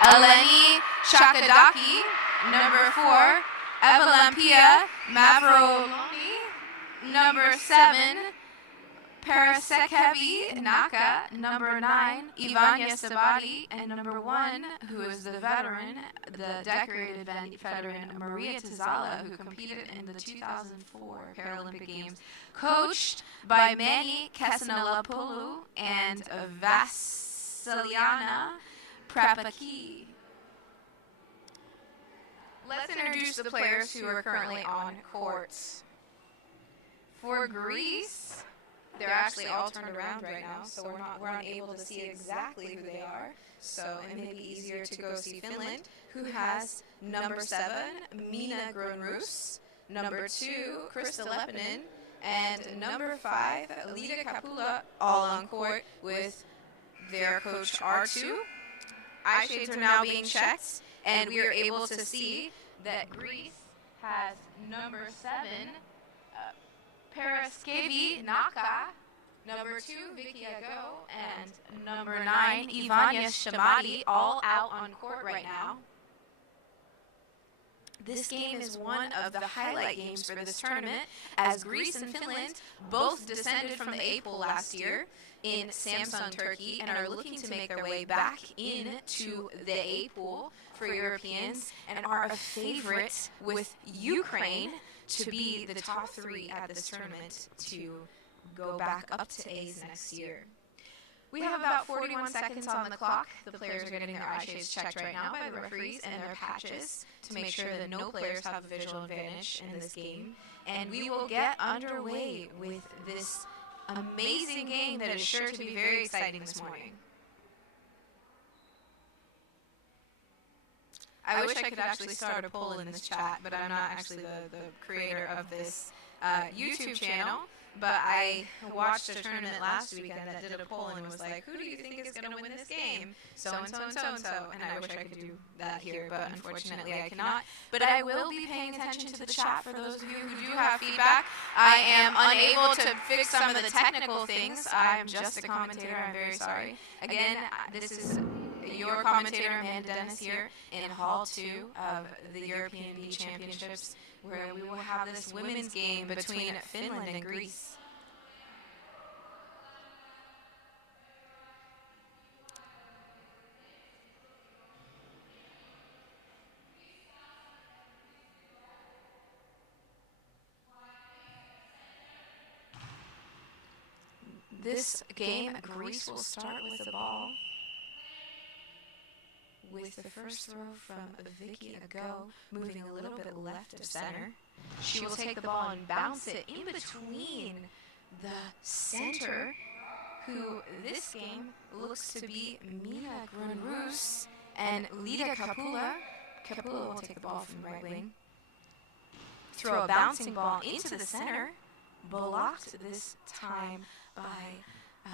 Eleni Chakadaki. Number 4, Evalampia Mavroloni. Number 7, Parasekevi Naka. Number 9, Ivania Sabati. And number 1, who is the veteran, the decorated veteran, Maria Tazala, who competed in the 2004 Paralympic Games, coached by Manny Kesanalapoulou and Vasiliana Prapaki. Let's introduce the players who are currently on courts. For Greece, they're actually all turned around right now, so we're unable to see exactly who they are. So it may be easier to go see Finland, who has number 7, Mina Grunrus, number 2, Krista Lepinen, and number 5, Lita Kapula, all on court with their coach R2. Eye shades are now being checked, and we are able to see that Greece has number 7, Paraskevi Naka, number 2, Vicky Ago, and number 9, Ivania Shamati, all out on court right now. This game is one of the highlight games for this tournament, as Greece and Finland both descended from the A pool last year in Samsun, Turkey, and are looking to make their way back into the A pool for Europeans, and are a favorite with Ukraine to be the top 3 at this tournament to go back up to A's next year. We have about 41 seconds on the clock. The players are getting their eye shades checked right now by the referees and their patches to make sure that no players have a visual advantage in this game. And we will get underway with this amazing game that is sure to be very exciting this morning. I wish I could actually start a poll in this chat, but I'm not actually the creator of this YouTube channel. But I watched a tournament last weekend that did a poll and was like, who do you think is going to win this game? So-and-so and so-and-so. And I wish I could do that here, but unfortunately I cannot. But I will be paying attention to the chat for those of you who do have feedback. I am unable to fix some of the technical things. I am just a commentator. I'm very sorry. Again, this is your commentator, Amanda Dennis, here in Hall 2 of the European Beach Championships, where we will have this women's game between Finland and Greece. This game, Greece will start with the ball, with the first throw from Vicky Ago, moving a little bit left of center. She will take the ball and bounce it in between the center, who this game looks to be Mina Grunrus and Lita Kapula. Kapula will take the ball from the right wing. Throw a bouncing ball into the center, blocked this time by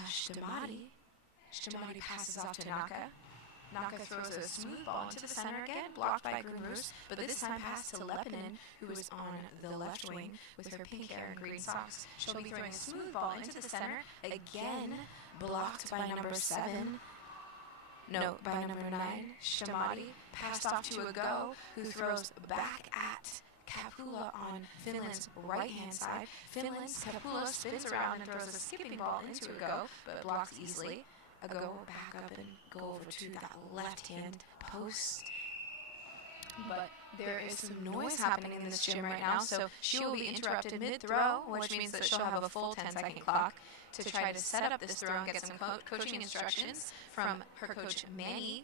Stamati. Stamati passes off to Naka. Naka throws a smooth ball into the center again, blocked by Grunrus, but this time passed to Lepinen, who is on the left wing with her pink hair and green socks. She'll be throwing a smooth ball into the center, again blocked by number 7. No, by number 9, Shamati. Passed off to Ago, who throws back at Kapula on Finland's right-hand side. Finland's Kapula spins around and throws a skipping ball into Ago, but blocks easily. Ago back up and go over to that left-hand post. But there is some noise happening in this gym right now, so she will be interrupted mid-throw, which means that she'll have a full 10-second clock to try to set up this throw and get some coaching instructions from her coach, Manny.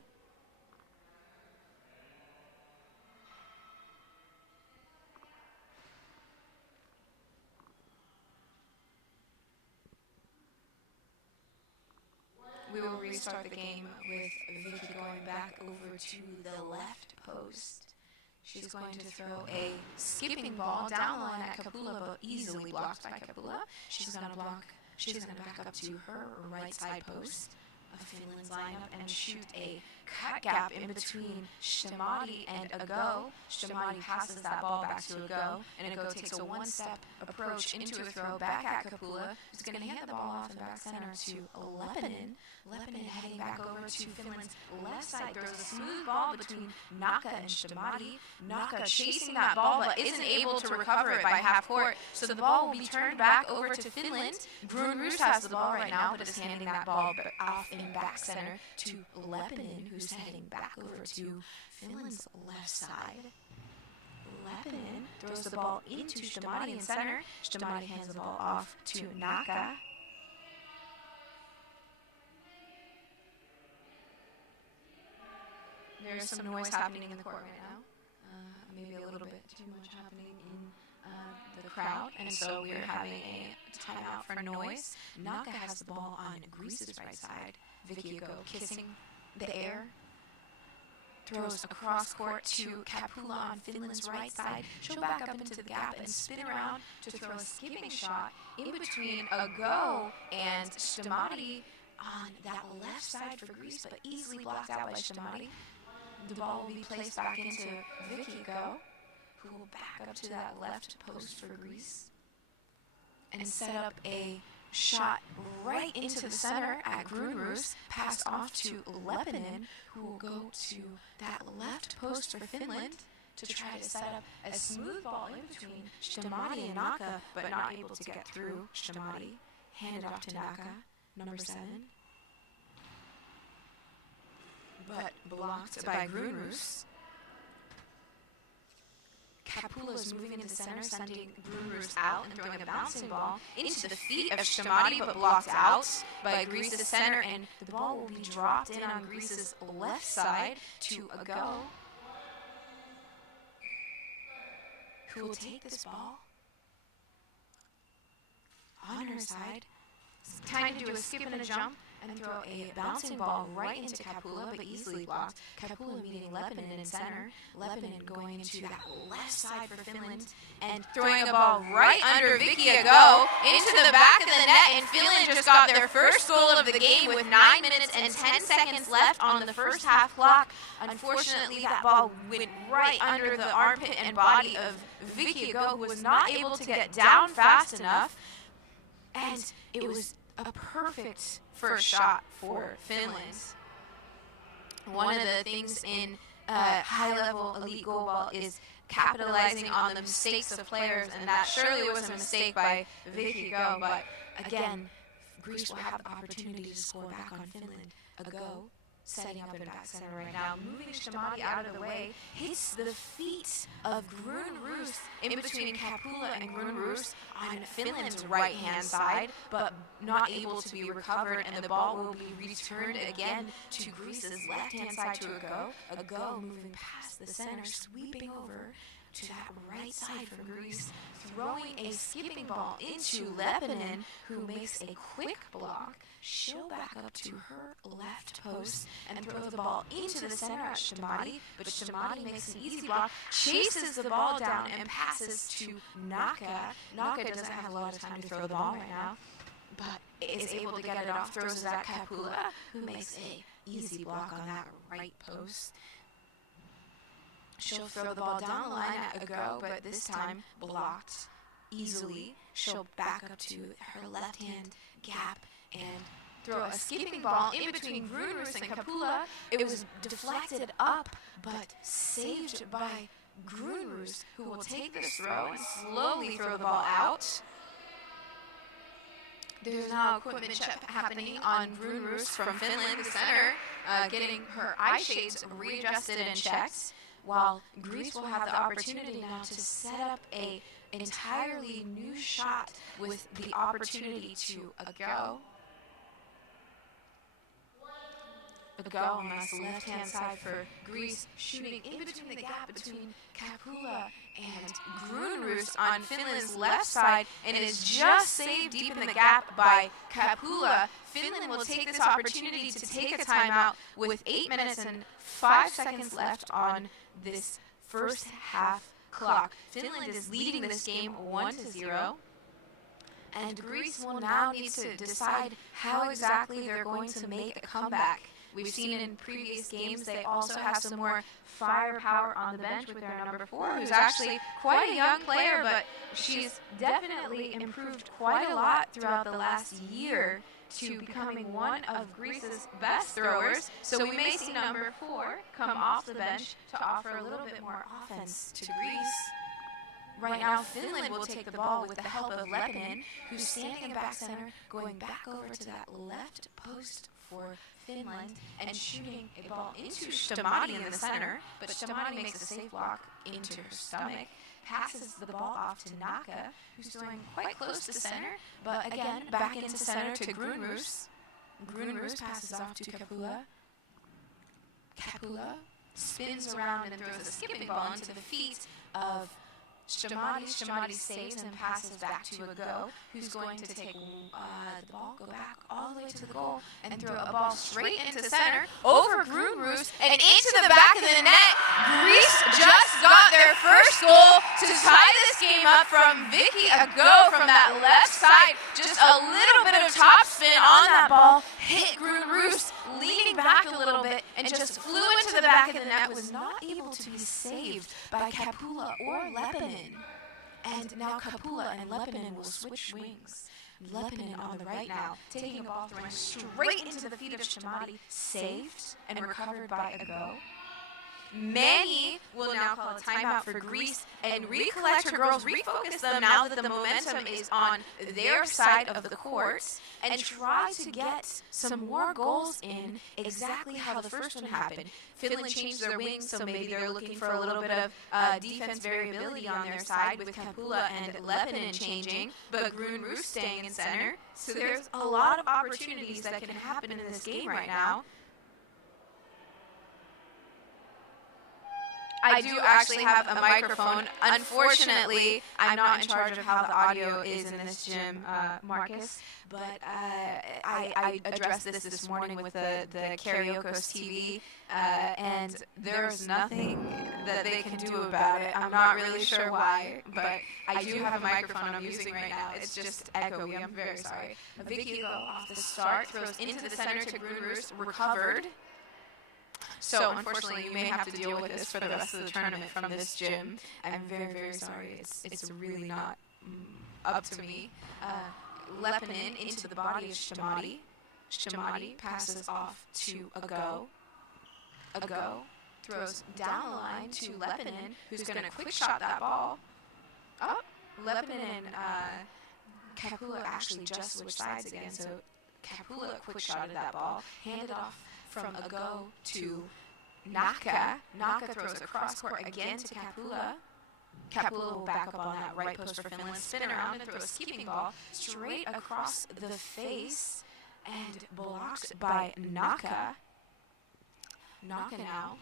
We will restart the game with Vicky going back over to the left post. She's going to throw a skipping ball down line at Kapula, but easily blocked by Kapula. She's going to back up to her right side post of Finland's lineup and shoot a cut gap in between Shtamati and Ago. Shtamati passes that ball back to Ago, and Ago takes a one-step approach into a throw back at Kapula, who's going to hand the ball off in back center to Lepinen. Lepinen heading back over to Finland's left side, throws a smooth ball between Naka and Shtamati. Naka chasing that ball, but isn't able to recover it by half court, so the ball will be turned back over to Finland. Grunroos has the ball right now, but is handing that ball off in back center to Lepinen, who's heading back over to Finland's left side. Lepinen throws the ball into Shtamati in center. Shtamati hands the ball off to Naka. There's some noise happening in the court right now. Maybe a little bit too much happening in the crowd, and so we're having a timeout for noise. Naka has the ball on Greece's right side. Vicky Ago kissing the air. Throws across court to Kapula on Finland's right side. She'll back up into the gap and spin around to throw a skipping shot in between Ago and Shtamati on that left side for Greece, but easily blocked out by Shtamati. The ball will be placed back into Vicky Ago, who will back up to that left post for Greece and set up a shot right into the center at Grunroos, passed off to Lepinen, who will go to that left post for Finland to try to set up a smooth ball in between Shtamati and Naka, but not able to get through Shtamati. Handed off to Naka, number 7. But blocked by Grunroos. Kapula's moving into center, sending Grunroos out and throwing a bouncing ball into the feet of Shtamati, but blocked out by Greece's center, and the ball will be dropped in on Greece's left side to Ago, who will take this ball on her side. It's time to do a skip and a jump and throw a bouncing ball right into Kapula, but easily blocked. Kapula meeting Lepinen in center. Lepinen going into that left side for Finland and throwing a ball right under Vicky Ago into the back of the net, and Finland just got their first goal of the game with 9 minutes and 10 seconds left on the first half clock. Unfortunately, that ball went right under the armpit and body of Vicky Ago, who was not able to get down fast enough, and it was a perfect first shot for Finland. One of the things in high-level elite goalball is capitalizing on the mistakes of players, and that surely was a mistake by Vicky Ago, but again, Greece will have the opportunity to score back on Finland. Ago setting up in back center right now, moving Shtamati out of the way, hits the feet of Grunroos in between Kapula and Grunroos on Finland's right-hand side, but not able to be recovered, and the ball will be returned again to Greece's left-hand side to Ago. Ago moving past the center, sweeping over to that right side for Greece, throwing a skipping ball into Lepinen, who makes a quick block. She'll back up to her left post and throw the ball into the center at Shtamati, but Shtamati makes an easy block, chases the ball down, and passes to Naka. Naka doesn't have a lot of time to throw the ball right now, but is able to get it off, throws it at Kapula, who makes a easy block on that right post. She'll throw the ball down the line at Ago, but this time blocked easily. She'll back up to her left-hand gap and throw a skipping ball in between Grunroos and Kapula. It was deflected up, but saved by Grunroos, who will take this throw and slowly throw the ball out. There's now equipment check happening on Grunroos from Finland, the center, getting her eye shades readjusted and checked, while Greece will have the opportunity now to set up a entirely new shot with the opportunity to Ago. Ago on the left-hand side for Greece, shooting in between the gap between Kapula and Grunroos on Finland's left side, and it is just saved deep in the gap by Kapula. Finland will take this opportunity to take a timeout with 8 minutes and 5 seconds left on this first half clock. Finland is leading this game 1-0. And Greece will now need to decide how exactly they're going to make a comeback we've seen in previous games they also have some more firepower on the bench with their number 4, who's actually quite a young player, but she's definitely improved quite a lot throughout the last year to becoming one of Greece's best throwers. So we may see number 4 come off the bench to offer a little bit more offense to Greece. Right now, Finland will take the ball with the help of Lepinen, who's standing in back center, going back over to that left post for Finland and shooting a ball into Stamati in the center, but Stamati makes a safe block into her stomach, passes the ball off to Naka, who's doing quite close to center, but again, back into center to Grunroos. Grunroos passes off to Kapula. Kapula spins around and throws a skipping ball into the feet of Stamati. Stamati saves and passes back to a go, who's going to take the ball, go back all the way to the goal, and throw a ball straight into center, over Grunroos, and into the back of the net. Greece just got their first goal to tie this game up from Vicky Ago from that left side. Just a little bit of topspin on that ball, hit Grunroos, leaning back a little bit, and just flew into the back of the net, was not able to be saved by Kapula or Lepinen. And now Kapula and Lepinen will switch wings. Lepinen on the right now, taking a ball throwing straight into the feet of Stamati, saved and recovered by Ago. Manny will now call a timeout for Greece and recollect her girls, refocus them now that the momentum is on their side of the court, and try to get some more goals in exactly how the first one happened. Finland changed their wings, so maybe they're looking for a little bit of defense variability on their side with Kapula and Lepinen changing, but Grunroos staying in center. So there's a lot of opportunities that can happen in this game right now. I do actually have a microphone. Unfortunately, I'm not in charge of how the audio is in this gym, Marcus, but I addressed this morning with the Karaoke's TV, and there's nothing that they can do about it. I'm not really sure why, but I do have a microphone I'm using right now. It's just echoey. I'm very sorry. Vicky Ago off the start, throws into the center to Grunroos, recovered. So, unfortunately, you may have to deal with this for the rest of the tournament from this gym. I'm very, very sorry. It's really not up to me. Lepinen into the body of Stamati. Stamati passes off to Ago. Ago throws down the line to Lepinen, who's going to quick shot that ball. Oh, Lepinen and Kapula actually just switched sides again, so Kapula quick shotted that ball, handed off from Ago to Naka. Naka throws across court again to Kapula. Kapula will back up on that right post for Finland, spin around and throw a skipping ball straight across the face and blocked by Naka. Naka now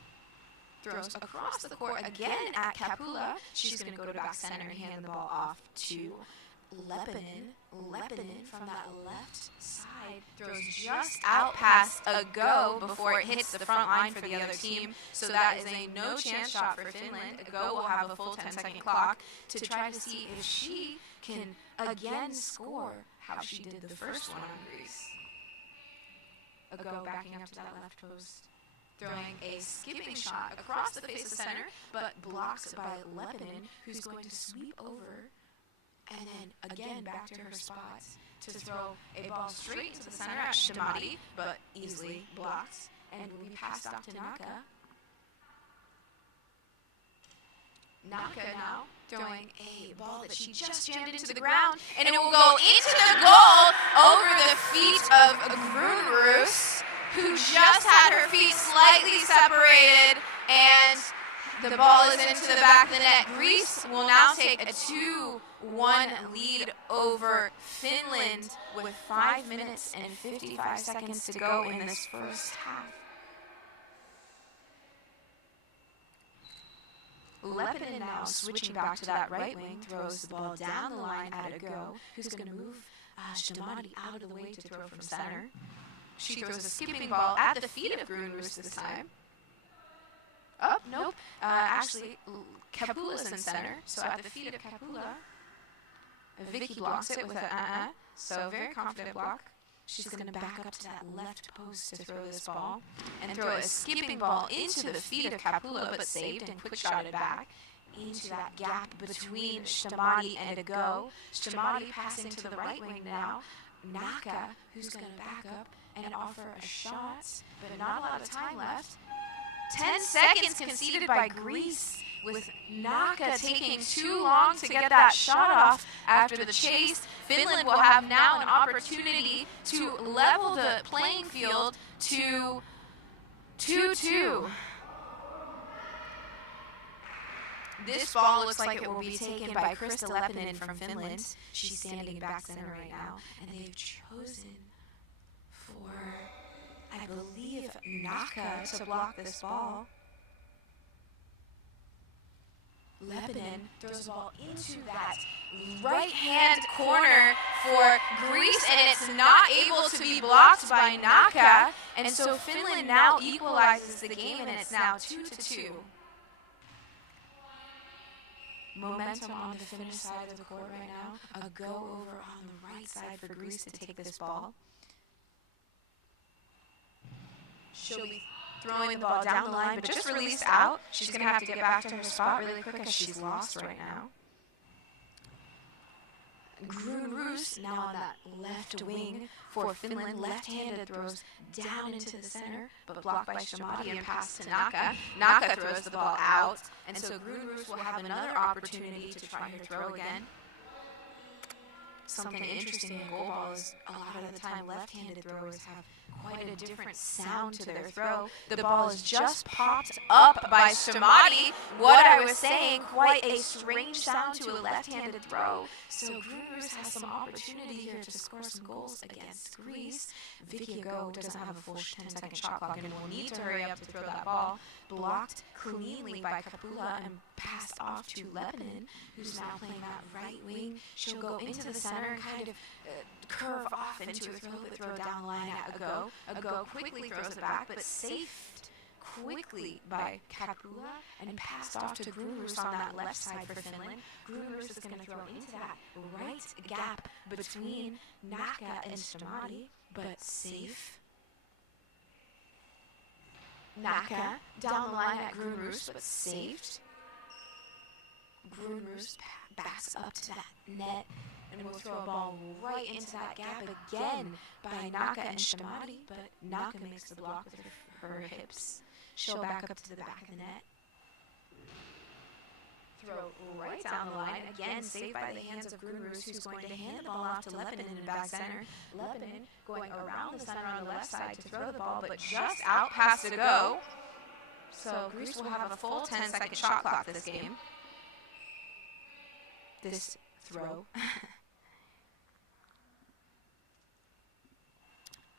throws across the court again at Kapula. She's going to go to back center and hand the ball off to Lepinen. Lepinen from that left side throws just out past Ago before it hits the front line for the other team. So that is a no chance shot for Finland. Ago will have a full 10-second clock to try to see if she can again score how she did the first one on Greece. Ago backing up to that left post, throwing a skipping shot across the face of center, but blocked by Lepinen, who's going to sweep over and then again back to her spot to throw a ball straight into the center at Stamati, but easily blocked, and will be passed off to Naka. Naka now throwing a ball that she just jammed into the ground, and it will go into the goal over the feet of Grunroos, who just had her feet slightly separated, and the ball is into the back of the net. Greece will now take a 2-1 lead over Finland with 5 minutes and 55 seconds to go in this first half. Lepinen now switching back to that right wing, throws the ball down the line at Ago, who's going to move Stamati out of the way to throw from center. She throws a skipping ball at the feet of Grunroos this time. Oh, nope. Actually, Kapula's in center, so at the feet of Kapula, Vicky blocks it with a so very confident block. She's going to back up to that left post to throw this ball and throw a skipping ball into the feet of Kapula, but saved and quick shotted back into that gap between Shtamati and Ago. Shtamati passing to the right wing now. Naka, who's going to back up and offer a shot, but not a lot of time left. 10 seconds conceded by Greece, with Naka taking too long to get that shot off after the chase. Finland will have now an opportunity to level the playing field to 2-2. This ball looks like it will be taken by Krista Lepinen from Finland. She's standing back center right now, and they've chosen for, I believe, Naka to block this ball. Lepinen throws the ball into that right-hand corner for Greece, and it's not able to be blocked by Naka. And so Finland now equalizes the game, and it's now 2-2. Momentum on the Finnish side of the court right now. A go over on the right side for Greece to take this ball. She'll be throwing the ball down the line, but just released out. She's going to have to get back to her spot really quick as she's lost right now. Grunroos now on that left wing for Finland. Left-handed throws down into the center, but blocked by Shtamati and passed to Naka. Naka throws the ball out, and so Grunroos will have another opportunity to try her throw again. Something interesting in goalball is a lot of the time left-handed throwers have quite a different sound to their throw. The ball is just popped up by Shtamati. What I was saying, quite a strange sound to a left-handed throw. So Grunroos has some opportunity here to score some goals against Greece. Vicky Ago doesn't have a full 10-second shot clock and will need to hurry up to throw that ball. Blocked cleanly by Kapula and passed off to Lepinen, who's now playing that right wing. She'll go into the center and kind of curve off into a throw, but throw down the line at Ago. Ago quickly throws it back, but saved quickly by Kapula and passed off to Grunroos on that left side for Finland. Grunroos is going to throw into that right gap between Naka and Shtamati, but safe. Naka down the line at Grunroos, but saved. Grunroos backs up to that net and will throw a ball right into that gap again by Naka and Shtamati, but Naka makes the block with her hips. She'll back up to the back of the net. Throw right down the line, again saved by the hands of Grunroos, who's going to hand the ball off to Lepinen in the back center. Lepinen going around the center on the left side to throw the ball, but just out past Ago. So Greece will have a full 10-second shot clock this game. This throw.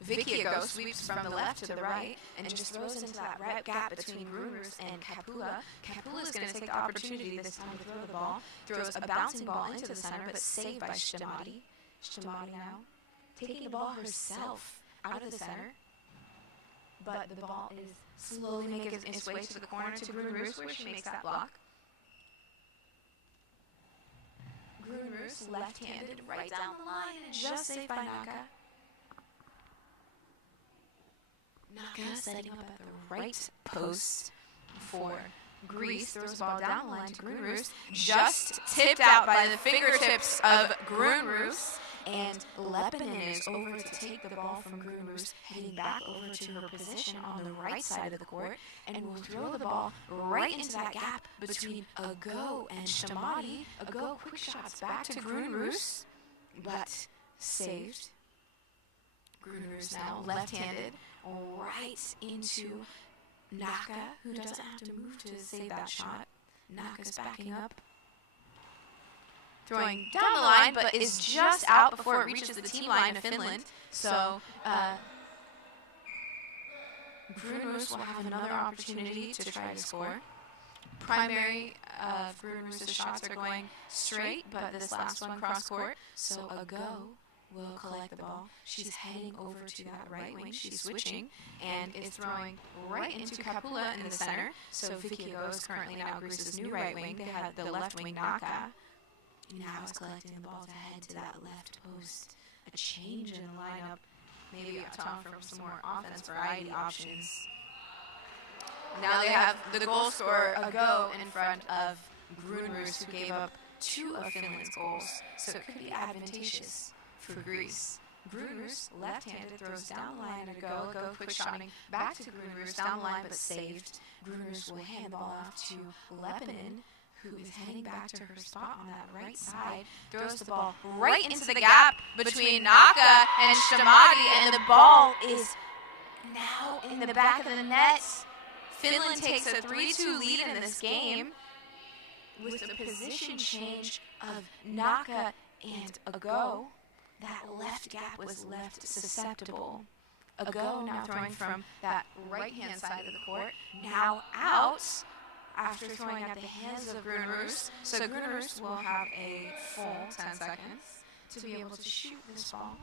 Vicky Ago sweeps from the left to the right and just throws into that right gap between Grunroos and Kapula. Kapula is going to take the opportunity this time to throw the ball. Throws a bouncing ball into the center, but saved by Shtamati. Shtamati now taking the ball herself out of the center. But the ball is slowly making its way to the corner to Grunroos, where she makes that block. Grunroos left-handed right down the line and just saved by Naka. Naka setting up at the right post for Greece. Throws the ball down the line to Grunroos. Just tipped out by the fingertips of Grunroos. And Lepinen is over to take the ball from Grunroos, heading back over to her position on the right side of the court, and will throw the ball right into that gap between Ago and Shtamati. Ago quick shots back to Grunroos, but saved. Grunroos now left-handed right into Naka, who doesn't have to move to save that shot. Naka's backing up. Throwing down the line, but is just out before it reaches the team line of Finland. So Grunroos will have another opportunity to try to score. Primary of Grunroos' shots are going straight, but this last one cross-court. So Ago will collect the ball. She's heading over to that right wing. She's switching and is throwing right into Kapula in the center. So Vicky Ago is currently now Greece's new right wing. They had the left wing Naka. Now is collecting the ball to head to that left post. A change in the lineup maybe Tom for some more offense variety options. Now they have the goal scorer a go in front of Grunroos, who gave up 2 of Finland's goals, so it could be advantageous for Greece. Grunroos, left-handed, throws down the line and a go quick shotting back to Grunroos, down the line but saved. Grunroos will hand the ball off to Lepinen, who is heading back to her spot on that right side, throws the ball right into the gap between Naka and Shamadi, and the ball is now in the back of the net. Finland takes a 3-2 lead in this game with the position change of Naka and Ago. That left gap was left susceptible. Ago now throwing from that right-hand side of the court, now out after throwing at the hands of Grunroos. So Grunroos will have a full 10 seconds to be able to shoot this ball.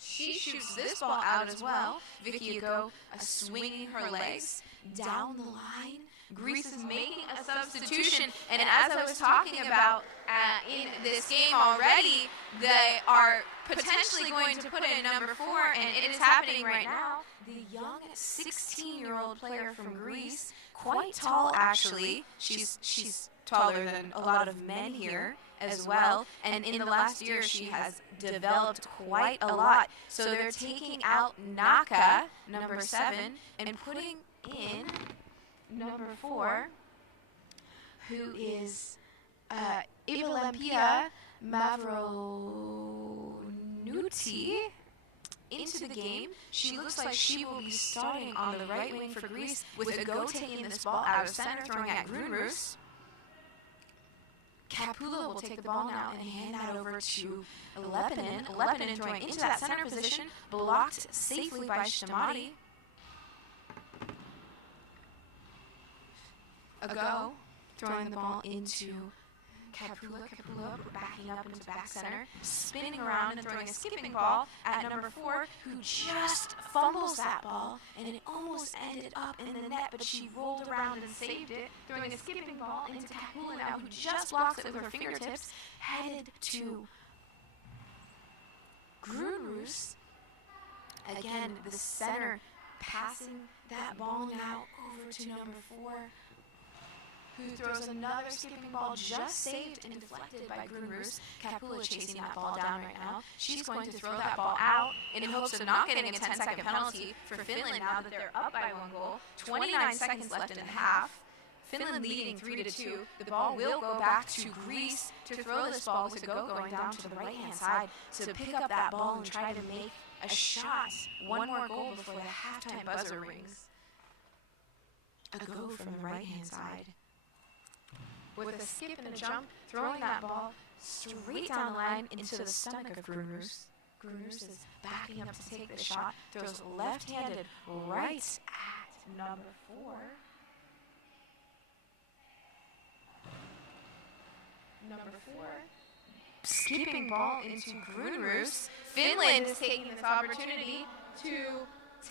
She shoots this ball out as well. Vicky Ago swinging her legs down the line. Greece is making a substitution, and as I was talking about in this game already, they are potentially going to put in number 4, and it is happening right now. The young 16-year-old player from Greece, quite tall actually. She's taller than a lot of men here as well, and in the last year she has developed quite a lot. So they're taking out Naka, number 7, and putting in number 4, who is Ivalempia Mavronuti, into the game. She looks like she will be starting on the right wing for Greece, with Ago taking this ball out of center, throwing at Grunroos. Kapula will take the ball now and hand that over to Lepinen. Lepinen throwing into that center position, blocked safely by Shamadi. Ago throwing the ball into Kapula. Kapula backing up into back center, spinning around and throwing a skipping ball at number 4, who just fumbles that ball, and it almost ended up in the net, but she rolled around and saved it, throwing a skipping ball into Kapula now, who just blocks it with her fingertips, headed to Grunroos. Again, the center passing that ball now over to number 4, who throws another skipping ball just saved and deflected by Grunroos. Kapula chasing that ball down right now. She's going to throw that ball out in hopes of not getting a 10-second penalty for Finland now that they're up by 1 goal. 29 seconds left in the half. Finland leading 3-2. The ball will go back to Greece to throw this ball with Ago going down to the right-hand side to pick up that ball and try to make a shot. One more goal before the halftime buzzer rings. Ago from the right-hand side, with a skip and a jump, throwing that ball straight down the line into the stomach of Grunroos. Grunroos is backing up to take the shot, throws left-handed right at number 4. Number 4, skipping ball into Grunroos. Finland is taking this opportunity to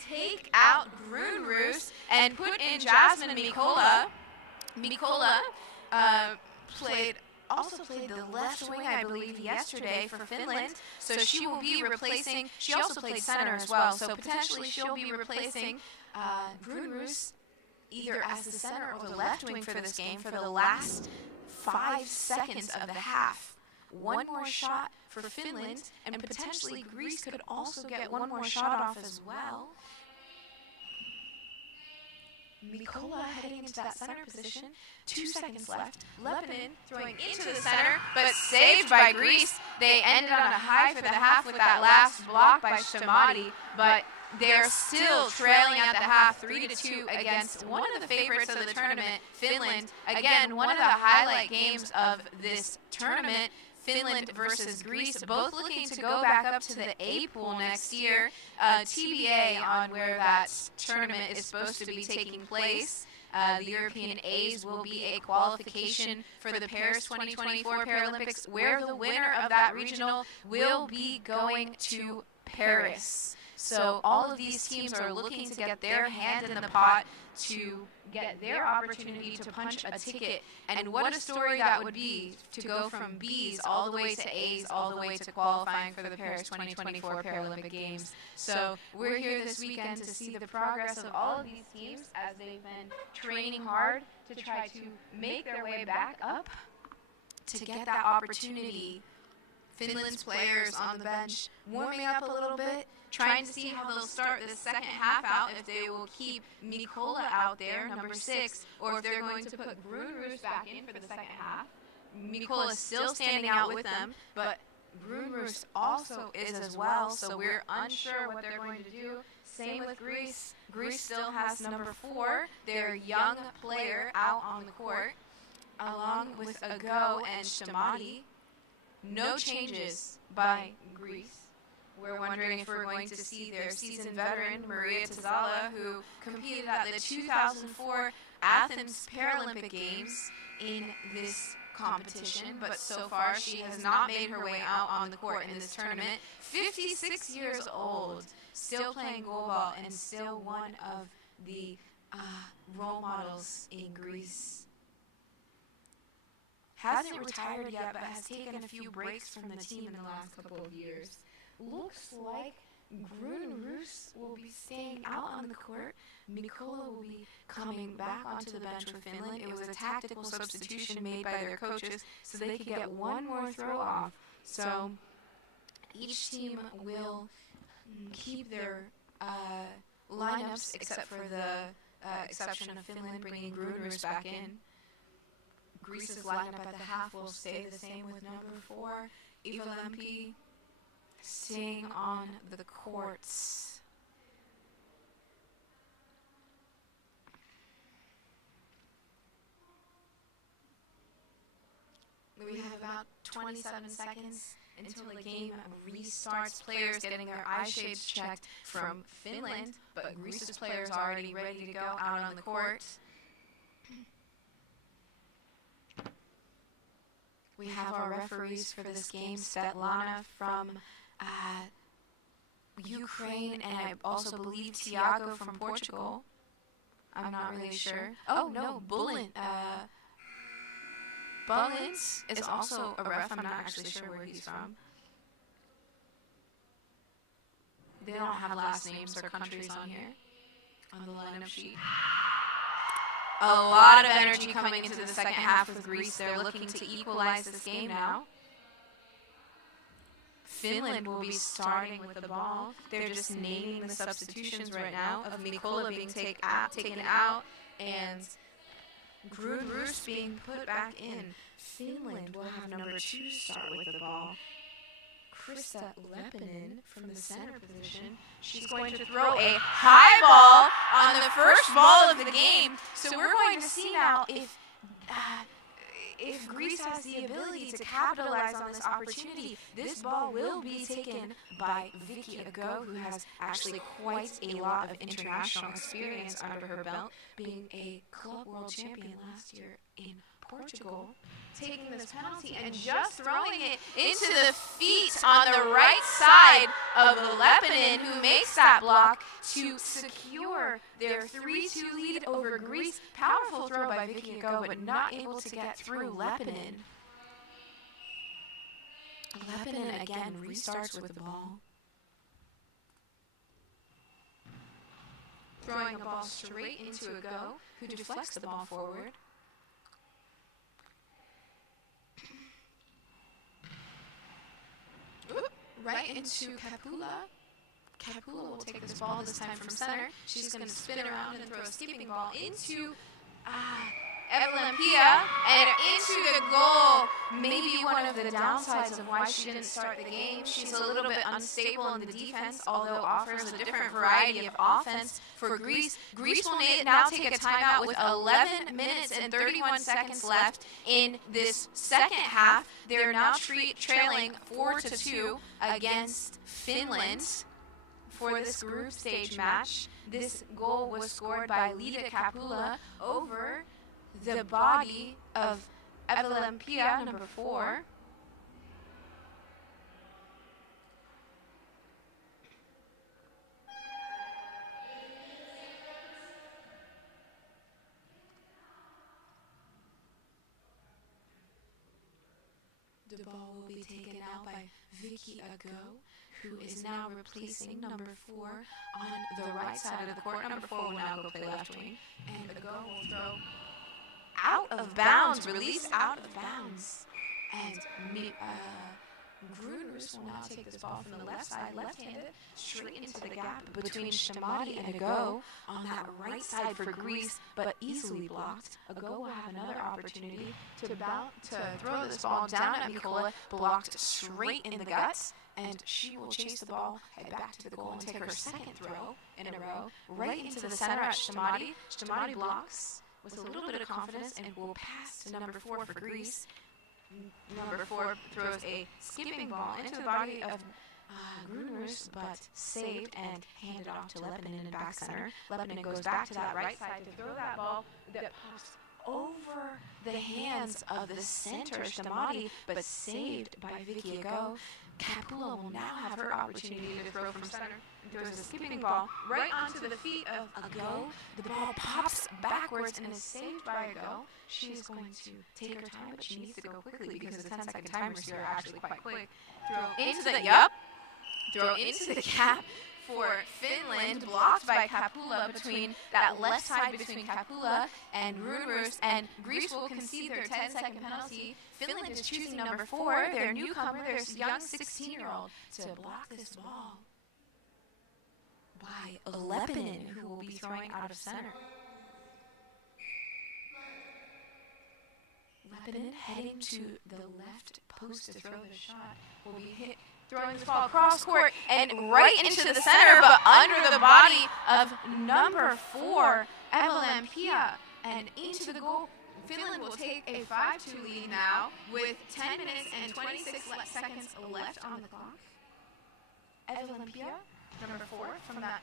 take out Grunroos and put in Jasmine Mikola. Mikola also played the left wing, I believe, yesterday for Finland. So she will be replacing, she also played center as well, so potentially she'll be replacing Grunroos either as the center or the left wing for this game for the last 5 seconds of the half. One more shot for Finland, and potentially Greece could also get one more shot off as well. Mikola heading into that center position. 2 seconds left. Lepinen throwing into the center, but saved by Greece. They ended on a high for the half with that last block by Shamadi, but they're still trailing at the half 3-2 against one of the favorites of the tournament, Finland. Again, one of the highlight games of this tournament. Finland versus Greece, both looking to go back up to the A pool next year. TBA on where that tournament is supposed to be taking place. The European A's will be a qualification for the Paris 2024 Paralympics, where the winner of that regional will be going to Paris. So all of these teams are looking to get their hand in the pot to get their opportunity to punch a ticket. And what a story that would be to go from Bs all the way to As, all the way to qualifying for the Paris 2024 Paralympic Games. So we're here this weekend to see the progress of all of these teams as they've been training hard to try to make their way back up to get that opportunity. Finland's players on the bench warming up a little bit, trying to see how they'll start the second half out, if they will keep Mikola out there, number 6, or if they're going to put Grunroos back in for the second half. Mikola is still standing out with them, but Grunroos also is as well, so we're unsure what they're going to do. Same with Greece. Greece still has number 4, their young player, out on the court, along with Ago and Stamati. No changes by Greece. We're wondering if we're going to see their seasoned veteran, Maria Tazala, who competed at the 2004 Athens Paralympic Games in this competition, but so far she has not made her way out on the court in this tournament. 56 years old, still playing goalball, and still one of the role models in Greece. Hasn't retired yet, but has taken a few breaks from the team in the last couple of years. Looks like Grunroos will be staying out on the court. Mikola will be coming back onto the bench with Finland. It was a tactical substitution made by their coaches so they could get one more throw off. So each team will keep their lineups except for the exception of Finland bringing Grunroos back in. Greece's lineup at the half will stay the same with number 4, Eva Lempi, staying on the courts. We have about 27 seconds until the game restarts. Players getting their eye shades checked from Finland, but Greece's players are already ready to go out on the court. We have our referees for this game, Svetlana from Ukraine, and I also believe Tiago from Portugal. I'm not really sure. Oh, no, Bullins is also a ref. I'm not actually sure where he's from. They don't have last names or countries on here, on the lineup sheet. A lot of energy coming into the second half with Greece. They're looking to equalize this game now. Finland will be starting with the ball. They're just naming the substitutions right now of Mikola being taken out and Grunroos being put back in. Finland will have number 2 start with the ball. Krista Lepinen from the center position. She's going to throw a high ball on the first ball of the game. So we're going to see now if Greece has the ability to capitalize on this opportunity. This ball will be taken by Vicky Ago, who has actually quite a lot of international experience under her belt, being a club world champion last year in Portugal. Taking this penalty and just throwing it into the feet on the right side of Lepinen, who makes that block to secure their 3-2 lead over Greece. Powerful throw by Vicky Ago, but not able to get through Lepinen. Lepinen again restarts with the ball. Throwing a ball straight into Ago, who deflects the ball forward. Right into Kapula. Kapula will take this ball this time from center. She's going to spin around and throw a skipping ball into Evelympia and into the goal. Maybe one of the downsides of why she didn't start the game. She's a little bit unstable in the defense, although offers a different variety of offense for Greece. Greece will now take a timeout with 11 minutes and 31 seconds left in this second half. They're now trailing 4-2 against Finland for this group stage match. This goal was scored by Lida Kapula over the body of Evelympia, number 4. The ball will be taken out by Vicky Ago, who is now replacing number 4 on the right side of the court. Number 4 will now go play left wing. And Ago will throw out of bounds, release out of bounds. And Gruners will now take this ball from the left side, left-handed, straight into the gap between Shamadi and Ago on that right side for Greece, but easily blocked. Ago will have another opportunity to throw this ball down at Mikola, blocked straight in the guts, and she will chase the ball, head back to the goal, and take her second throw in a row, right into the center at Shamadi. Shamadi blocks with a little bit of confidence and will pass to number 4 for Greece. Number 4 throws a skipping ball into the body of Gruners, but saved and handed off to Lepinen in back center. Lepinen goes back to that right side to throw that ball that pops over the hands of the center, Shamadi, but saved by Vicky Ago. Kapula will now have her opportunity to throw from center and throws a skipping ball right onto the feet of Ago. The ball pops backwards and is saved by Ago. She is going to take her time, but she needs to go quickly because the 10-second timers here are actually quite quick. Throw into the gap for Finland, blocked by Kapula between that left side between Kapula and Gruners, and Greece will concede their 10-second penalty. Finland is choosing number 4, their newcomer, their young 16-year-old, to block this ball by Lepinen, who will be throwing out of center. Lepinen heading to the left post to throw the shot will be throwing this ball across court and right into the center, but under the body of number 4, Evelyn Pia, and into the goal. Finland will take a 5-2 lead now with 10 minutes and 26 seconds left on the clock. Evelyn Pia, number 4, from that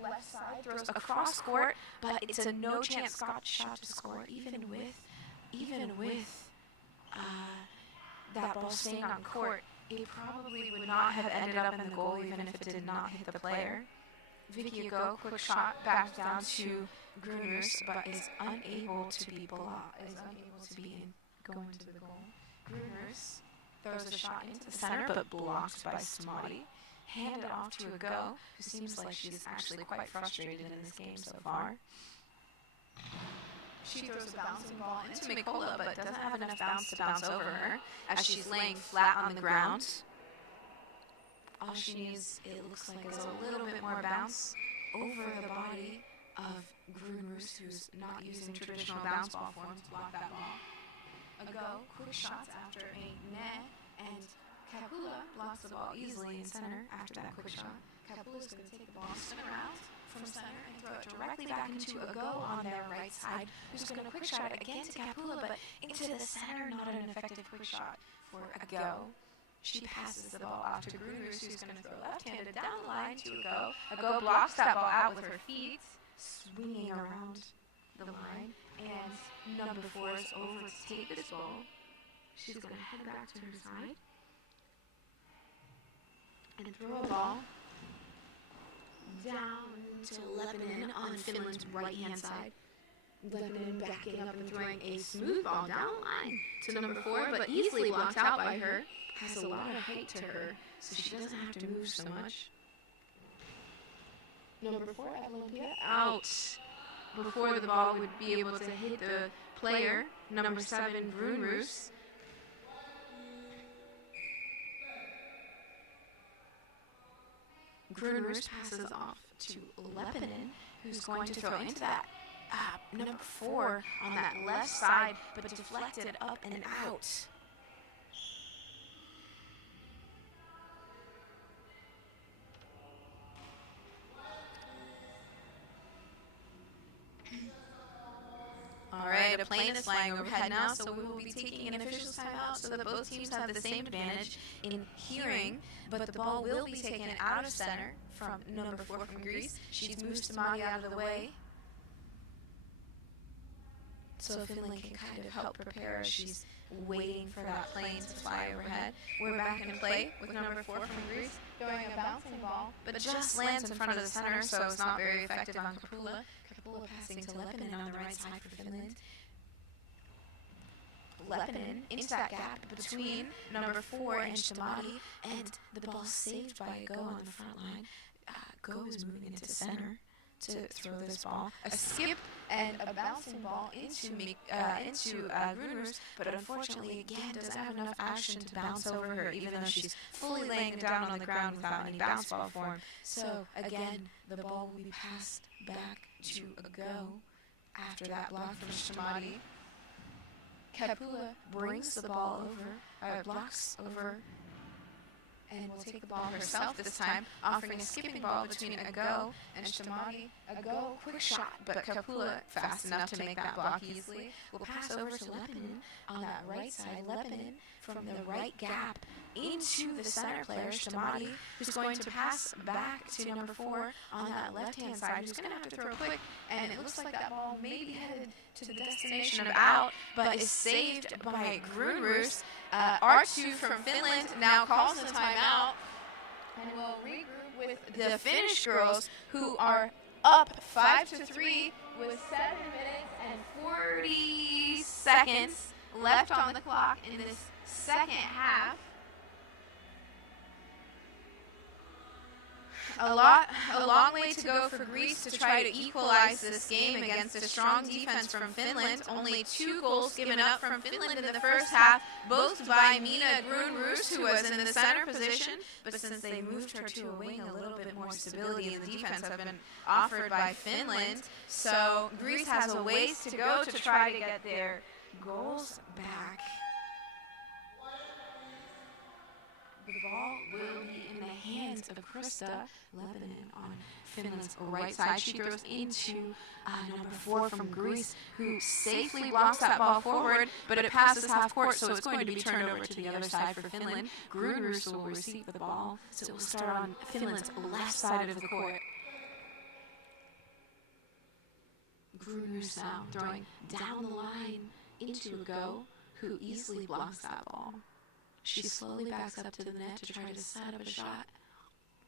left side, throws across court, but it's a no-chance Scotch shot to score, even with that ball staying on court. It probably would not have ended up in the goal even if it did not hit the player. Vicky Ago, quick shot back down to Gruners, but is unable to go into the goal. Gruners throws a shot into the center, but blocked by Smarty. Handed off to Ago, who seems like she's actually quite frustrated in this game so far. She throws a bouncing ball into Mikola, but doesn't have enough bounce to bounce over her as she's laying flat on the ground. All she needs, it looks like, is a little bit more bounce over the body of Gruners, who's not using traditional bounce ball forms to block that ball. Ago, quick shots after a net, and Kapula blocks the ball easily in center after that quick shot. Kapula's going to take the ball, spin around from center, and throw it directly back into Ago on their right side, who's going to quick shot it again to Kapula, but into the center, not an effective quick shot for Ago. She passes the ball off to Gruners, who's going to throw left-handed down the line to Ago. Ago blocks that ball out with her feet, swinging around the line, and number 4 is over to take this ball. She's going to head back to her side and throw a ball down to Lepinen on Finland's right-hand side. Lepinen backing up and throwing a smooth ball down the line to number 4, but easily blocked out by her. Has a lot of height to her, so she doesn't have to move so much. Number 4, Olympia, out before the ball would be able to hit the player. Number 7, Gruners. Gruners passes off to Lepinen, who's going to throw into that number 4 on that left side, but deflected up and out. All right, a plane is flying overhead now, so we will be taking an official's timeout so that both teams have the same advantage in hearing, but the ball will be taken out of center from number 4 from Greece. She's moved Samadi out of the way, so Finland can kind of help prepare as she's waiting for that plane to fly overhead. We're back in play with number 4 from Greece, throwing a bouncing ball, but just lands in front of the center, so it's not very effective on Kapula. Kapula passing to Lepinen on the right side for Finland. Lepinen into that gap between number 4 and Shtamati, and the ball saved by a Go on the front line. Go is moving into center to throw this ball. A skip and a bouncing ball into Gruners, but unfortunately, again, doesn't have enough action to bounce over her, even though she's fully laying down on the ground without any bounce ball form. So, again, the ball will be passed back to a Go after that block from Shtamati. Kapula brings the ball over, blocks over, and will take the ball herself this time, offering a skipping ball between a Go and Shtamati. A Go, quick shot, but Kapula, fast enough to make that block easily, will pass over to Lepinen on that right side. Lepinen from the right gap into the center player, Shtamati, who's going to pass back to number 4 on that left-hand side, who's going to have to throw quick, and it looks like that ball may be headed to the destination of out, but is saved by Gruners. R2 from Finland now calls the timeout and will regroup with the Finnish girls, who are up 5-3 with 7 minutes and 40 seconds left on the clock in this second half. A long way to go for Greece to try to equalize this game against a strong defense from Finland. Only 2 goals given up from Finland in the first half, both by Mina Grunroos, who was in the center position, but since they moved her to a wing, a little bit more stability in the defense have been offered by Finland. So Greece has a ways to go to try to get their goals back. The ball will be in the hands of Krista Lepinen on Finland's right side. She throws into number 4 from Greece, who safely blocks that ball forward, but it passes half court, so it's going to be turned over to the other side for Finland. Gruners will receive the ball, so it will start on Finland's left side of the court. Gruners now throwing down the line into a Go, who easily blocks that ball. She slowly backs up to the net to try to set up a shot,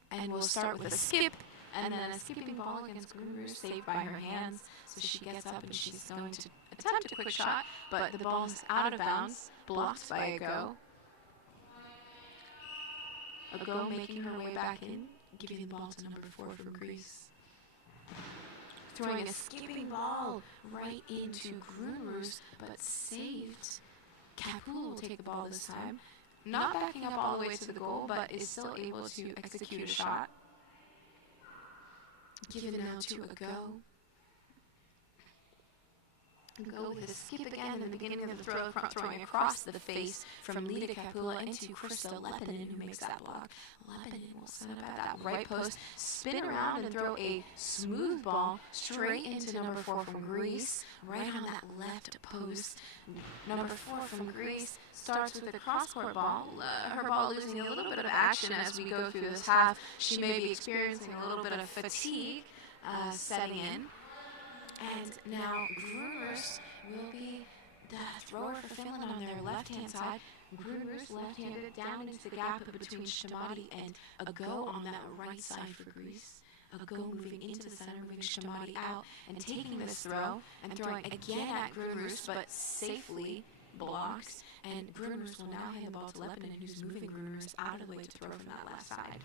and will start with a skip, and then a skipping ball against Gruners, saved by her hands. So she gets up and she's going to attempt a quick shot, but the ball is out of bounds, blocked by a Go. A Go making her way back in, giving the ball to number 4 from Greece. Throwing a skipping ball right into Gruners, but saved. Kapula will take the ball this time. Not backing up all the way to the goal, but is still able to execute a shot. Given now to a Go. Go with a skip again in the beginning of the throw, throwing across the face from Lita Kapula into Krista Lepinen, who makes that block. Lepinen will set up at that right post, spin around and throw a smooth ball straight into number 4 from Greece, right on that left post. Number 4 from Greece starts with a cross-court ball. Her ball losing a little bit of action as we go through this half. She may be experiencing a little bit of fatigue setting in. And now Gruners will be the thrower for Finland on their left-hand side. Gruners left-handed down into the gap between Shtamati and a Go on that right side for Greece. A Go moving into the center, moving Shtamati out, and taking this throw and throwing again at Gruners, but safely blocks. And Gruners will now hand the ball to Lepinen, who's moving Gruners out of the way to throw from that left side.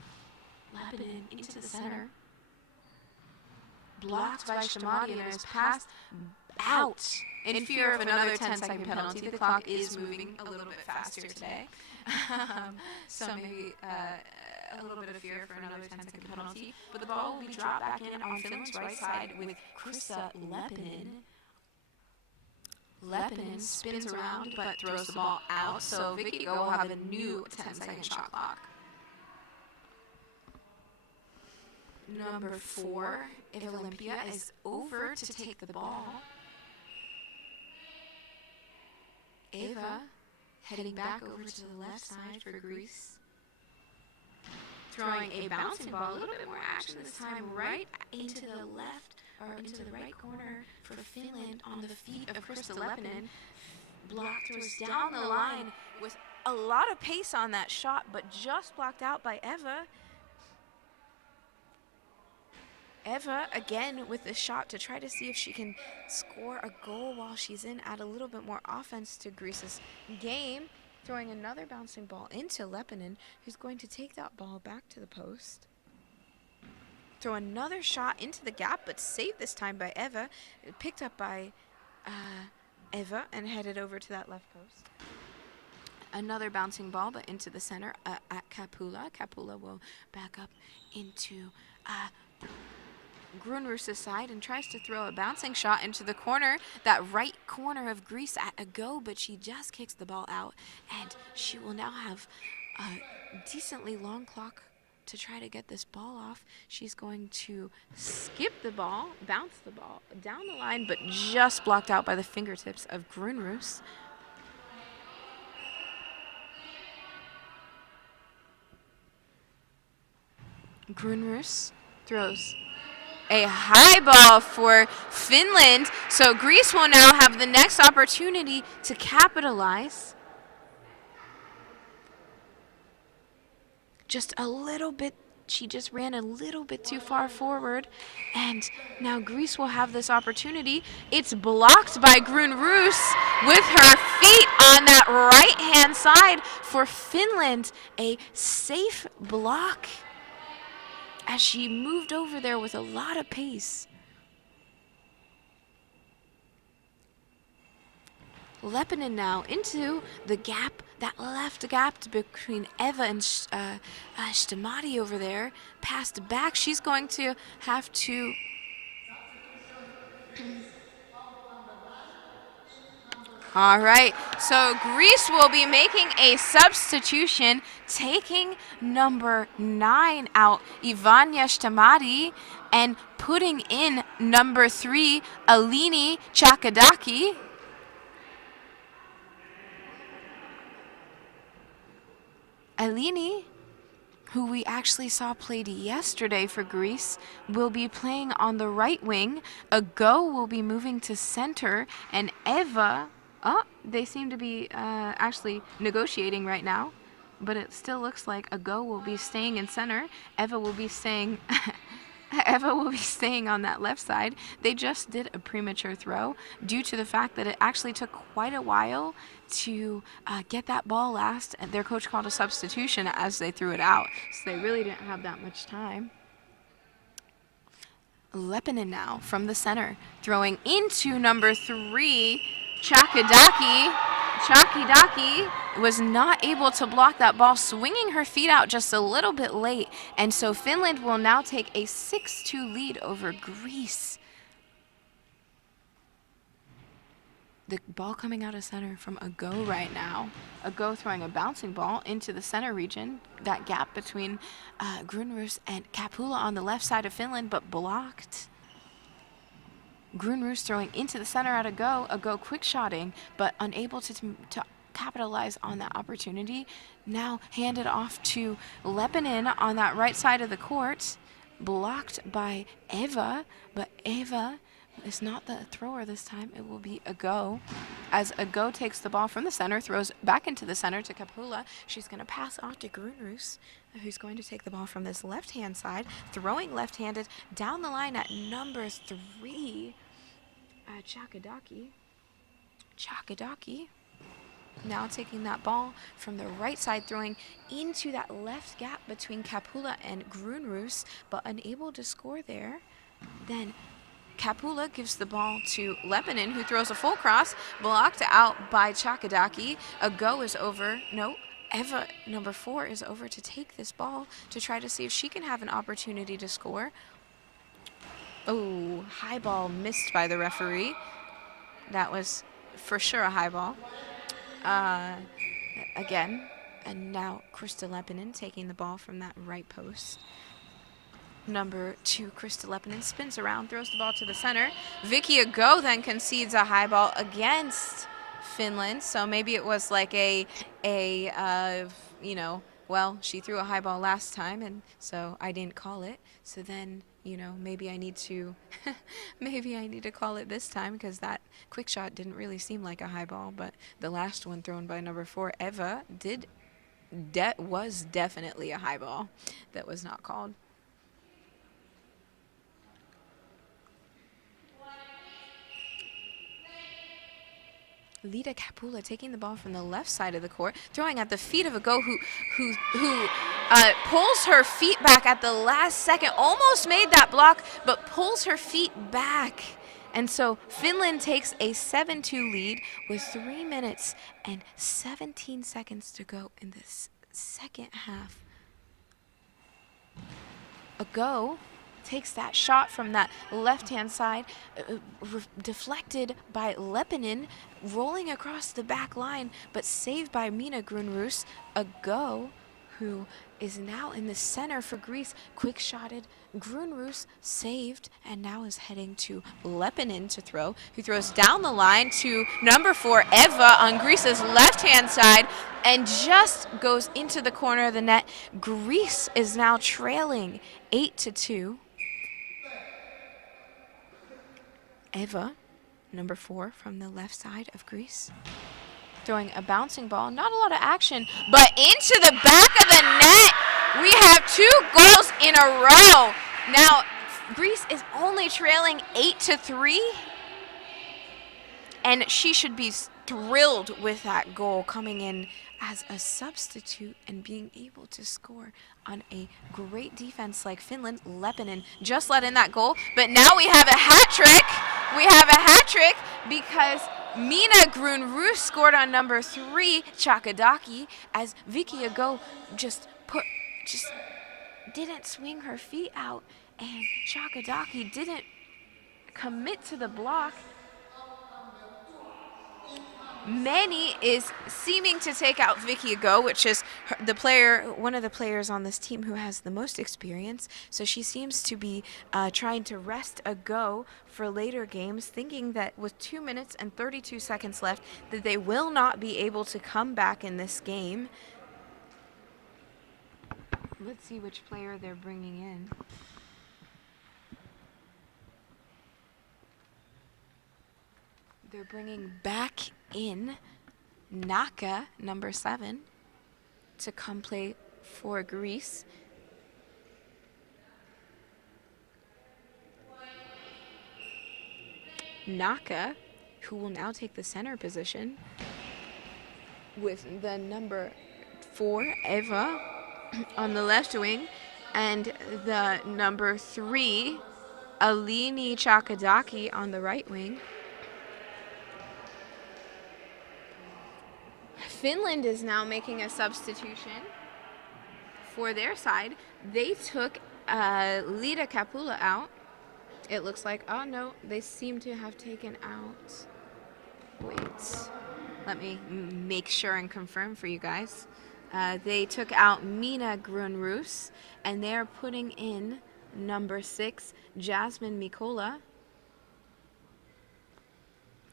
Lepinen into the center. Blocked by Shtamati, and is passed out in fear of another 10-second penalty. The clock is moving a little bit faster today. So maybe a little bit of fear for another 10-second penalty. But the ball will be dropped back in on Finland's right side with Krista Lepinen. Lepinen spins around but throws the ball out. So Vicky Go will have a new 10-second shot clock. Number 4, Eva Olympia, is over to take the ball. Eva heading back over to the left side for Greece. Throwing a bouncing ball, a little bit more action this time, right into the left, or into the right corner for Finland on the feet of Krista Lepinen. Block throws down the line with a lot of pace on that shot, but just blocked out by Eva. Eva again with the shot to try to see if she can score a goal while she's in, add a little bit more offense to Greece's game. Throwing another bouncing ball into Lepinen, who's going to take that ball back to the post. Throw another shot into the gap, but saved this time by Eva. Picked up by Eva and headed over to that left post. Another bouncing ball, but into the center at Kapula. Kapula will back up into Grunrus' side and tries to throw a bouncing shot into the corner, that right corner of Greece at a go, but she just kicks the ball out, and she will now have a decently long clock to try to get this ball off. She's going to skip the ball, bounce the ball down the line, but just blocked out by the fingertips of Grunrus. Grunrus throws a high ball for Finland, so Greece will now have the next opportunity to capitalize. Just a little bit, she just ran a little bit too far forward, and now Greece will have this opportunity. It's blocked by Grunrus with her feet on that right-hand side for Finland. A safe block as she moved over there with a lot of pace. Lepinen now into the gap, that left gap between Eva and Stamati over there. Passed back. She's going to have to all right, so Greece will be making a substitution, taking number 9 out, Ivania Stamati, and putting in number 3, Alini Chakadaki. Alini, who we actually saw played yesterday for Greece, will be playing on the right wing. Ago will be moving to center, and Eva, they seem to be actually negotiating right now, but it still looks like Ago will be staying in center. Eva will be staying Eva will be staying on that left side. They just did a premature throw due to the fact that it actually took quite a while to get that ball last, and their coach called a substitution as they threw it out, so they really didn't have that much time. Lepinen now from the center, throwing into number 3, Chakidaki. Chakidaki was not able to block that ball, swinging her feet out just a little bit late, and so Finland will now take a 6-2 lead over Greece. The ball coming out of center from Ago right now. Ago throwing a bouncing ball into the center region, that gap between Grunrus and Kapula on the left side of Finland, but blocked. Grunrus throwing into the center at Ago. Ago quick shotting, but unable to capitalize on that opportunity. Now handed off to Lepinen on that right side of the court. Blocked by Eva, but Eva is not the thrower this time. It will be Ago. As Ago takes the ball from the center, throws back into the center to Kapula. She's going to pass off to Grunrus, who's going to take the ball from this left-hand side, throwing left-handed down the line at number 3, Chakadaki. Chakadaki now taking that ball from the right side, throwing into that left gap between Kapula and Grunrus, but unable to score there. Then Kapula gives the ball to Lepinen, who throws a full cross, blocked out by Chakadaki. Ago is over. No, Eva, number 4, is over to take this ball to try to see if she can have an opportunity to score. Oh, high ball missed by the referee. That was for sure a high ball. Again, and now Krista Lepinen taking the ball from that right post. Number 2, Krista Lepinen spins around, throws the ball to the center. Vicky Ago then concedes a high ball against Finland. So maybe it was like well, she threw a high ball last time, and so I didn't call it. So then, maybe I need to call it this time, because that quick shot didn't really seem like a high ball. But the last one thrown by number 4, Eva, was definitely a high ball that was not called. Lita Kapula taking the ball from the left side of the court, throwing at the feet of a Go who pulls her feet back at the last second, almost made that block, but pulls her feet back. And so Finland takes a 7-2 lead with 3 minutes and 17 seconds to go in this second half. A Go takes that shot from that left-hand side, deflected by Lepinen, rolling across the back line, but saved by Mina Grunroos. A Go who is now in the center for Greece, quick-shotted. Grunroos saved and now is heading to Lepinen to throw, who throws down the line to number 4, Eva, on Greece's left-hand side, and just goes into the corner of the net. Greece is now trailing 8-2. Eva, number 4 from the left side of Greece, throwing a bouncing ball. Not a lot of action, but into the back of the net. We have 2 goals in a row. Now, Greece is only trailing 8-3, and she should be thrilled with that goal coming in as a substitute and being able to score on a great defense like Finland. Lepinen just let in that goal, but now we have a hat trick. We have a hat trick because Mina Grunroos scored on number 3, Chakadaki, as Vicky Ago just didn't swing her feet out, and Chakadaki didn't commit to the block. Manny is seeming to take out Vicky Ago, which is one of the players on this team who has the most experience. So she seems to be trying to rest Ago for later games, thinking that with 2 minutes and 32 seconds left, that they will not be able to come back in this game. Let's see which player they're bringing in. They're bringing back in Naka, number 7, to come play for Greece. Naka, who will now take the center position, with the number 4, Eva, on the left wing, and the number 3, Alini Chakadaki, on the right wing. Finland is now making a substitution for their side. They took Lita Kapula out. It looks like, oh no, they seem to have taken out, wait, let me make sure and confirm for you guys. They took out Mina Grunroos, and they're putting in number 6, Jasmine Mikola.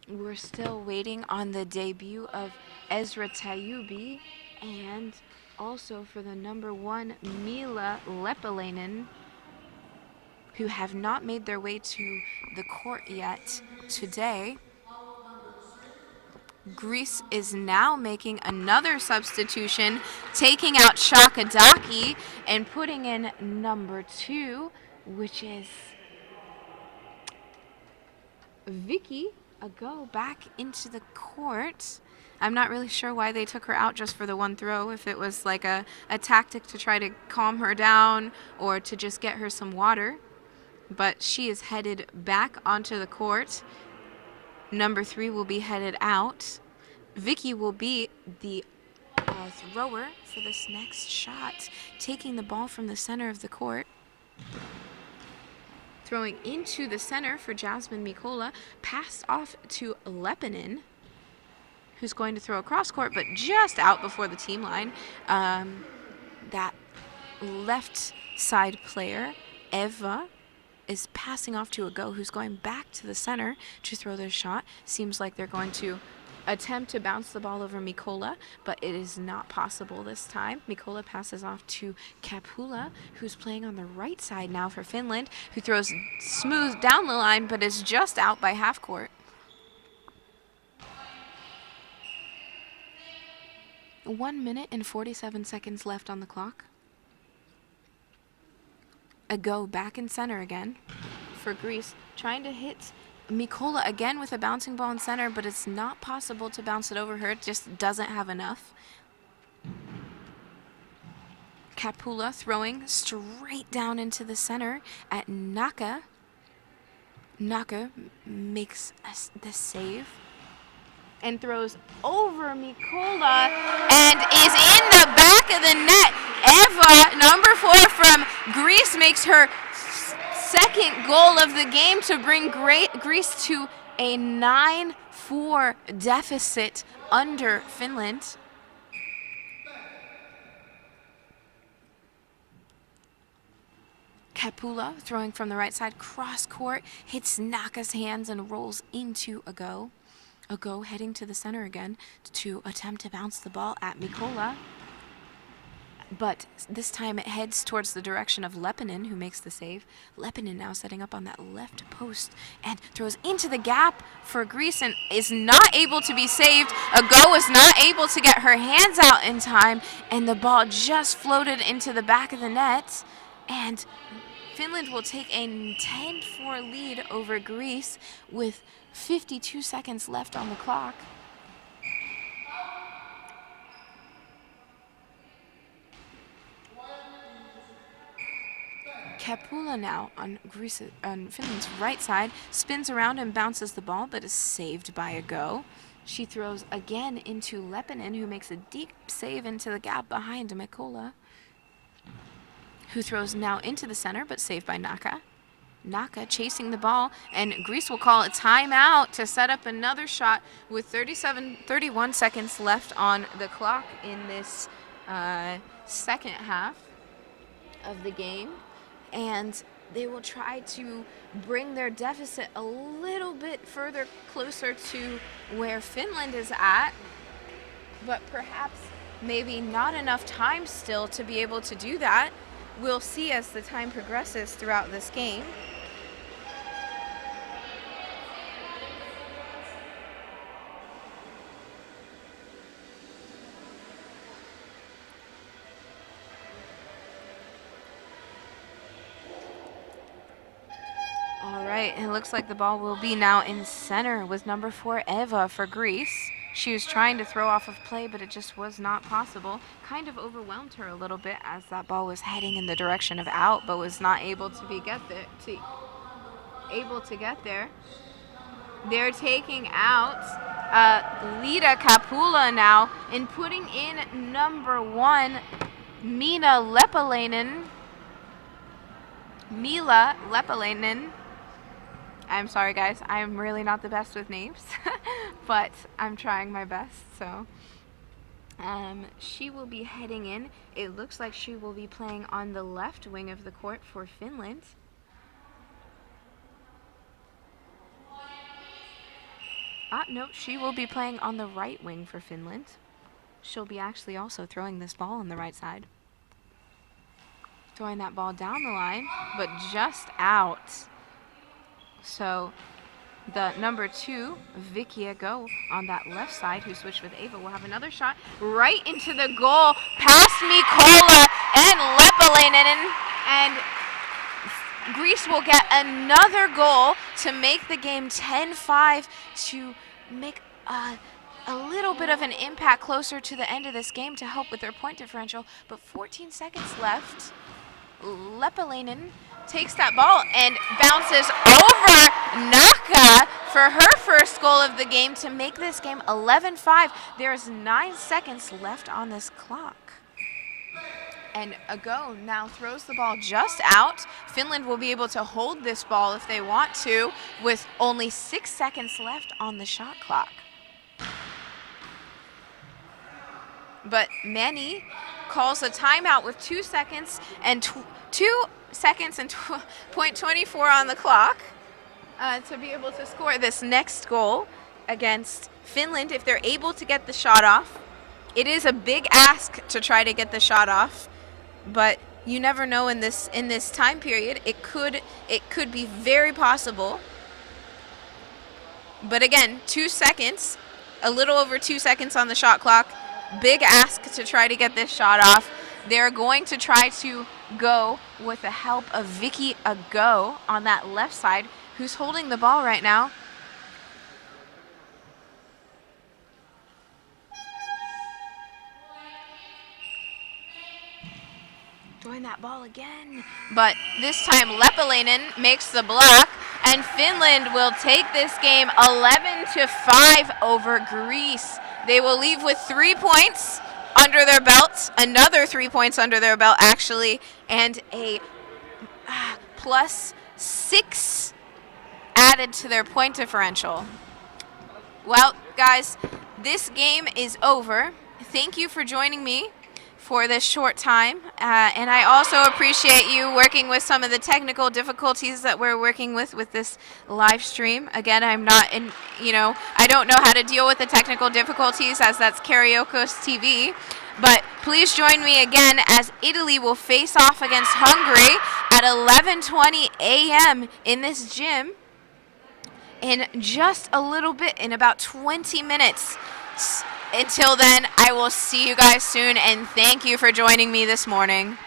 We're still waiting on the debut of Ezra Tayubi, and also for the number 1, Mila Lepalainen, who have not made their way to the court yet today. Greece is now making another substitution, taking out Chakadaki and putting in number 2, which is Vicky Ago, back into the court. I'm not really sure why they took her out just for the one throw, if it was like a tactic to try to calm her down or to just get her some water. But she is headed back onto the court. Number 3 will be headed out. Vicky will be the thrower for this next shot, taking the ball from the center of the court. Throwing into the center for Jasmine Mikola, passed off to Lepinen, who's going to throw across court, but just out before the team line. That left side player, Eva, is passing off to Ago, who's going back to the center to throw their shot. Seems like they're going to attempt to bounce the ball over Mikola, but it is not possible this time. Mikola passes off to Kapula, who's playing on the right side now for Finland, who throws smooth down the line, but is just out by half court. 1 minute and 47 seconds left on the clock. Ago back in center again for Greece, trying to hit Mikola again with a bouncing ball in center, but it's not possible to bounce it over her. It just doesn't have enough. Kapula throwing straight down into the center at Naka. Naka makes the save and throws over Mikola and is in the back of the net. Eva, number 4 from Greece, makes her second goal of the game to bring Greece to a 9-4 deficit under Finland. Kapula throwing from the right side, cross court, hits Naka's hands and rolls into a go. A go heading to the center again to attempt to bounce the ball at Mikola. But this time it heads towards the direction of Lepinen, who makes the save. Lepinen now setting up on that left post and throws into the gap for Greece and is not able to be saved. A go is not able to get her hands out in time, and the ball just floated into the back of the net. And Finland will take a 10-4 lead over Greece with 52 seconds left on the clock. Kapula now on Finland's right side spins around and bounces the ball, but is saved by a go. She throws again into Lepinen, who makes a deep save into the gap behind Mikola, who throws now into the center, but saved by Naka. Naka chasing the ball, and Greece will call a timeout to set up another shot with 31 seconds left on the clock in this second half of the game. And they will try to bring their deficit a little bit further closer to where Finland is at, but perhaps maybe not enough time still to be able to do that. We'll see as the time progresses throughout this game. And it looks like the ball will be now in center with number 4, Eva, for Greece. She was trying to throw off of play, but it just was not possible. Kind of overwhelmed her a little bit as that ball was heading in the direction of out, but was not able to get there. They're taking out Lida Kapula now and putting in number 1, Mila Lepalainen. I'm sorry, guys. I'm really not the best with names, but I'm trying my best. So she will be heading in. It looks like she will be playing on the left wing of the court for Finland. No, she will be playing on the right wing for Finland. She'll be actually also throwing this ball on the right side. Throwing that ball down the line, but just out. So the number 2, Vicky Ago, on that left side, who switched with Ava, will have another shot right into the goal, past Mikola and Lepalainen, and Greece will get another goal to make the game 10-5 to make a little bit of an impact closer to the end of this game to help with their point differential. But 14 seconds left. Lepalainen takes that ball and bounces over Naka for her first goal of the game to make this game 11-5. There's 9 seconds left on this clock. And Ago now throws the ball just out. Finland will be able to hold this ball if they want to, with only 6 seconds left on the shot clock. But Manny calls a timeout with 2 seconds and 2 seconds and .24 on the clock to be able to score this next goal against Finland if they're able to get the shot off. It is a big ask to try to get the shot off, but you never know in this time period. It could be very possible. But again, 2 seconds, a little over 2 seconds on the shot clock. Big ask to try to get this shot off. They're going to try to go with the help of Vicky Ago on that left side, who's holding the ball right now. Throwing that ball again. But this time Leppäläinen makes the block, and Finland will take this game 11-5 over Greece. They will leave with 3 points under their belts, another 3 points under their belt actually, and a +6 added to their point differential. Well, guys, this game is over. Thank you for joining me for this short time, and I also appreciate you working with some of the technical difficulties that we're working with this live stream. Again, I'm not in, I don't know how to deal with the technical difficulties, as that's Karaoke's TV, but please join me again as Italy will face off against Hungary at 11:20 a.m. in this gym in just a little bit, in about 20 minutes. Until then, I will see you guys soon, and thank you for joining me this morning.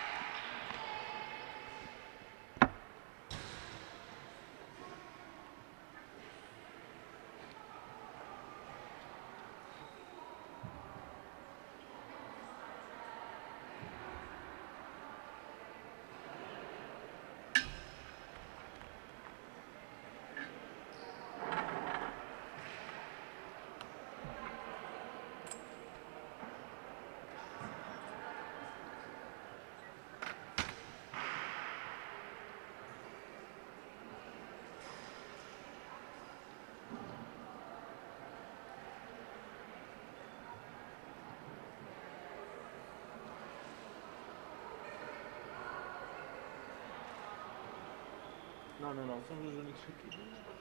No, są różne